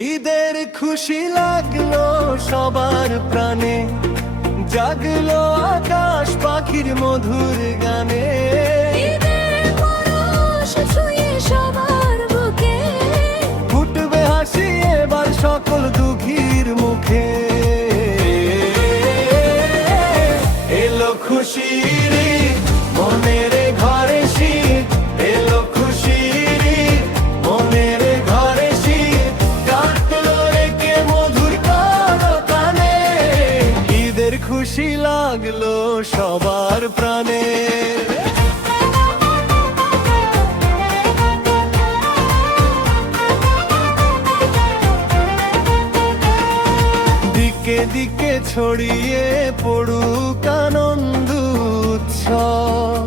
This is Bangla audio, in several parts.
ঈদের খুশি লাগলো সবার প্রাণে, জাগলো আকাশ পাখির মধুর গানে। ঈদের পরশ ছুঁয়ে সবার বুকে, ফুটবে হাসি এবার সকল দুঃখীর মুখে। এলো খুশির ঈদ, মনের ঘরে শীত। এলো খুশির ঈদ, মনের ঘরে শীত। কাটলো রেখে মধুর কানে, ঈদের খুশি লাগলো সবার প্রাণে। দিকে দিকে ছড়িয়ে পড়ুক আনন্দ উৎসব।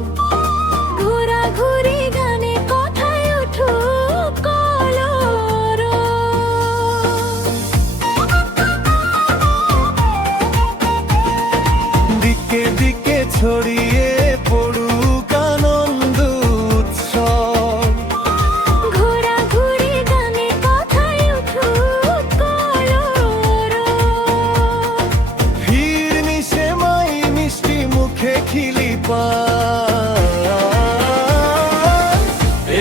ঘোরাঘুরি গানে কথায় উঠুক কলরব। দিকে দিকে ছড়িয়ে পড়ুক আনন্দ উৎসব। ঘোরাঘুরি গানে কথায় উঠুক কলরব। ভিড় নিশে মাই মিষ্টি মুখে খিলি পান।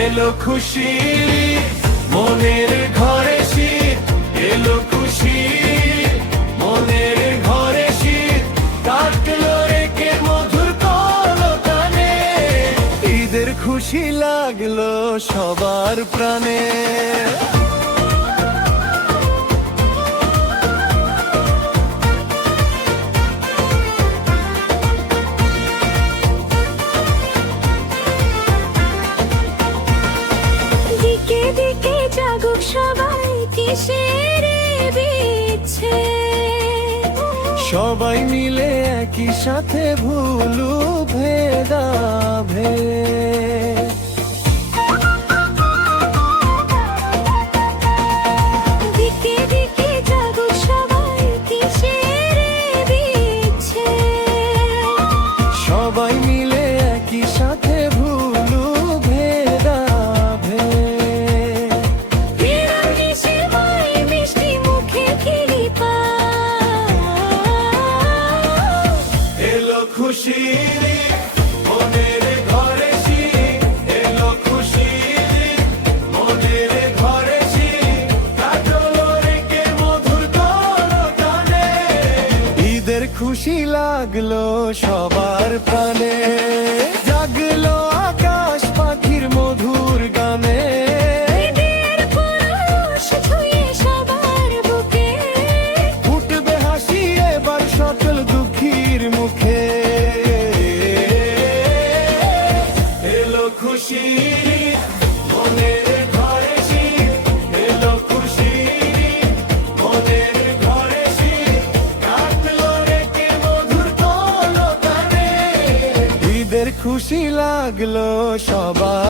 এলো খুশি মনের ঘরে শীত। এলো খুশি মনের ঘরে শীত। কাটলো রেখে মধুর কলতানে, ঈদের খুশি লাগলো সবার প্রাণে। দিকে দিকে জাগুক সবাই কিসের বিচ্ছে। সবাই মিলে একই সাথে ভুলু ভেদাভেদ। দিকে দিকে জাগুক সবাই কিসের বিচ্ছে। সবাই মিলে একই সাথে ভুলু ভেদাভেদ। ফিরার নিশে মাই মিষ্টি মুখে খিলি পান। এলো খুশির ঈদ, মনের ঘরে শীত। এলো খুশির ঈদ, মনের ঘরে শীত। কাটলো রেখে মধুর কলতানে, ঈদের খুশি লাগলো সবার প্রাণে। জাগলো আকাশ পাখির মধুর গানে। ঈদের পরশ ছুঁয়ে সবার বুকে, ফুটবে হাসি এবার সকল দুঃখীর মুখে। এলো খুশির ঈদ, মনের ঘরে শীত। এলো খুশির ঈদ, মনের ঘরে শীত। কাটলো রেখে মধুর কলতানে, ঈদের খুশি লাগলো সবার।